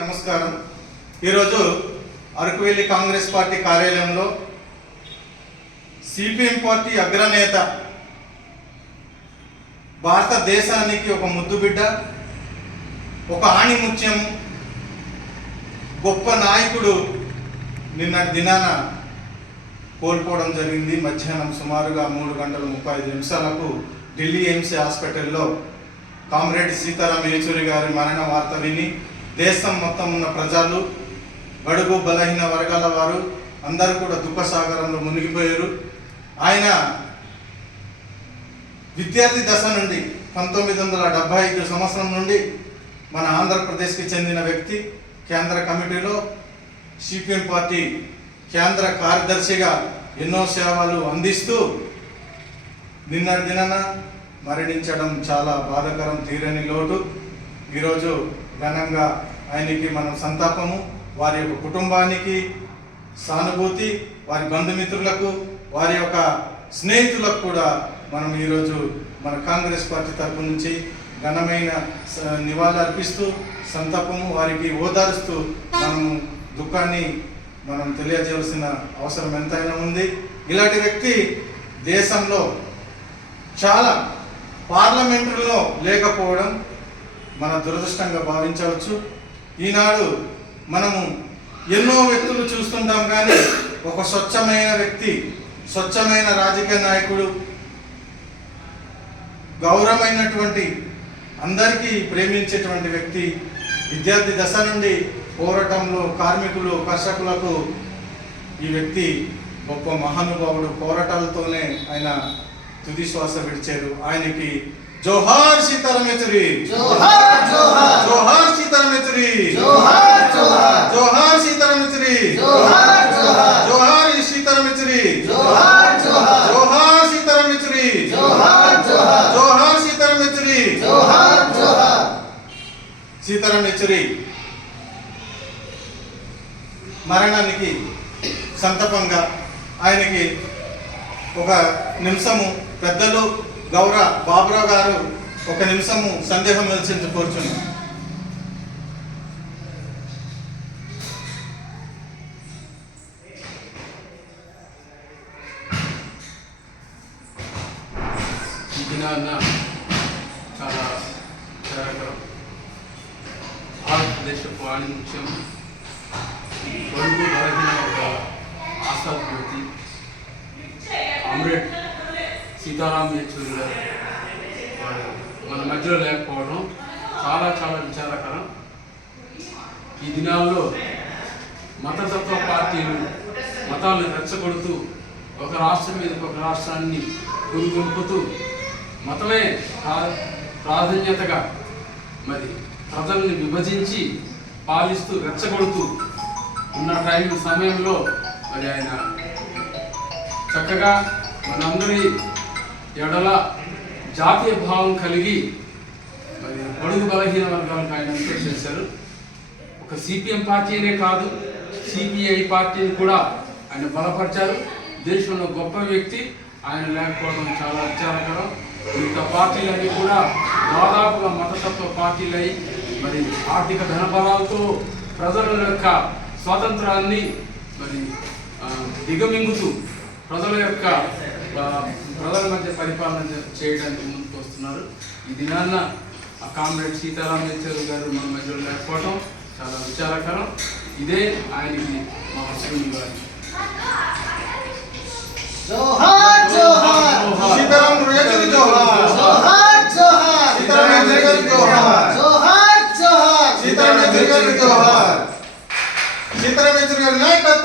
నమస్కారం. ఈరోజు అరకువేలి కాంగ్రెస్ పార్టీ కార్యాలయంలో సిపిఎం పార్టీ అగ్రనేత, భారతదేశానికి ఒక ముద్దుబిడ్డ, ఒక ఆణిముత్యం, గొప్ప నాయకుడు నిన్నటి దినాన కోల్పోవడం జరిగింది. మధ్యాహ్నం సుమారుగా 3:35 ఢిల్లీ ఎయిమ్స్ హాస్పిటల్లో కామ్రేడ్ సీతారాం యేచూరి గారి మరణ వార్త విని దేశం మొత్తం ఉన్న ప్రజలు, బడుగు బలహీన వర్గాల వారు అందరూ కూడా దుఃఖసాగరంలో మునిగిపోయారు. ఆయన విద్యార్థి దశ నుండి 1975 సంవత్సరం నుండి మన ఆంధ్రప్రదేశ్కి చెందిన వ్యక్తి. కేంద్ర కమిటీలో సిపిఎం పార్టీ కేంద్ర కార్యదర్శిగా ఎన్నో సేవలు అందిస్తూ నిన్నటి దినాన మరణించడం చాలా బాధాకరం, తీరని లోటు. ఈరోజు ఘనంగా ఆయనకి మనం సంతాపము, వారి యొక్క కుటుంబానికి సానుభూతి, వారి బంధుమిత్రులకు, వారి యొక్క స్నేహితులకు కూడా మనం ఈరోజు మన కాంగ్రెస్ పార్టీ తరపు నుంచి ఘనమైన నివాళులు అర్పిస్తూ సంతాపము, వారికి ఓదారుస్తూ మనము దుఃఖాన్ని మనం తెలియజేయాల్సిన అవసరం ఎంతైనా ఉంది. ఇలాంటి వ్యక్తి దేశంలో చాలా పార్లమెంటులో లేకపోవడం మన దురదృష్టంగా భావించవచ్చు. ఈనాడు మనము ఎన్నో వ్యక్తులు చూస్తుంటాం, కానీ ఒక స్వచ్ఛమైన వ్యక్తి, స్వచ్ఛమైన రాజకీయ నాయకుడు, గౌరవమైనటువంటి, అందరికీ ప్రేమించేటువంటి వ్యక్తి, విద్యార్థి దశ నుండి పోరాటంలో కార్మికులు, కర్షకులకు ఈ వ్యక్తి గొప్ప మహానుభావుడు. పోరాటాలతోనే ఆయన తుది శ్వాస విడిచారు. ఆయనకి జోహార్ సీతారాం యేచూరి, జోహార్ జోహార్, జోహార్ సీతారాం యేచూరి, జోహార్ జోహార్, జోహార్ సీతారాం యేచూరి, జోహార్ జోహార్, జోహార్ సీతారాం యేచూరి, జోహార్ జోహార్, జోహార్ సీతారాం యేచూరి, జోహార్ జోహార్, జోహార్ సీతారాం యేచూరి, జోహార్ జోహార్. సీతారాం యేచూరి మరణానికి సంతాపంగా ఆయనకి ఒక నిమిషము పెద్దలు గౌరవ బాబురావు గారు ఒక నిమిషము సందేహం వెలిసించి కూర్చుని. ఈ దినాన్న చాలా విచారకరం. భారతదేశపు ఆణిముత్యం, బడుగు బలహీన వర్గాల ఆశాస్ఫూర్తి కామ్రేడ్ సీతారాం యేచూరి గారు వారు మన మధ్యలో లేకపోవడం చాలా చాలా విచారకరం. ఈ దినాల్లో మతతత్వ పార్టీలు మతాలను రెచ్చగొడుతూ ఒక రాష్ట్రం మీద ఒక రాష్ట్రాన్ని గురిగొంపుతూ మతమే ప్రాధాన్యతగా మరి ప్రజల్ని విభజించి పాలిస్తూ రెచ్చగొడుతూ ఉన్న సమయంలో మరి ఆయన చక్కగా మనందరి ఎడల జాతీయ భావం కలిగి మరి బడుగు బలహీన వర్గాలకు ఆయన ఎంతో చేశారు. ఒక సిపిఎం పార్టీనే కాదు, సిపిఐ పార్టీని కూడా ఆయన బలపరిచారు. దేశంలో గొప్ప వ్యక్తి, ఆయన లేకపోవడం చాలా విచారకరం. మిగతా పార్టీలన్నీ కూడా దాదాపుగా మతతత్వ పార్టీలై మరి ఆర్థిక ధనబలాలతో ప్రజల యొక్క స్వాతంత్రాన్ని మరి దిగమింగుతూ ప్రజల మధ్య పరిపాలన చేయడానికి ముందుకు వస్తున్నారు. ఈ దినాన్న కామ్రేడ్ సీతారాం యేచూరి గారు మన మధ్యలో లేకపోవడం చాలా విచారకరం. ఇదే ఆయనకి మా శ్రీనివారి జోహార్ జోహార్, సీతారాం యేచూరి జోహార్, జోహార్ జోహార్, సీతారాం యేచూరి గారికి జోహార్, జోహార్ జోహార్, సీతారాం యేచూరి గారికి జోహార్, సీతారాం యేచూరి గారి నాయకత్వం.